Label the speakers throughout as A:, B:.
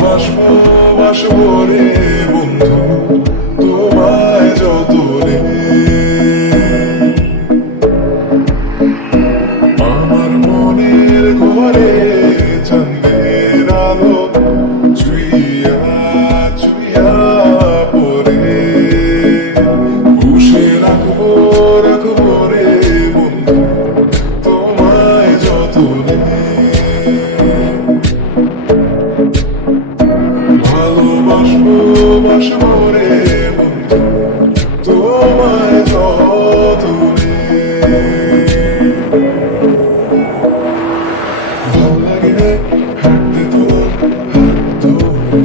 A: Вашего, вашего речь.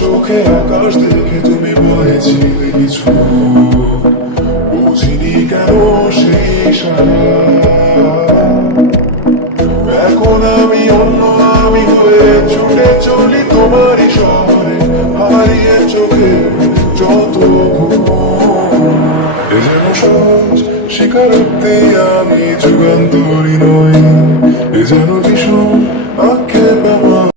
A: চোখে আকাশ দেখে তুমি বলেছিলে কিছু। বুঝিনি কেন সেই এখন আমি অন্য আমি হয়ে ছুটে চলি তোমারই শহরে, হারিয়ে চোখে যত যেন সহজ স্বীকারোক্তি আমি যুগান্তরী নই, এ যেন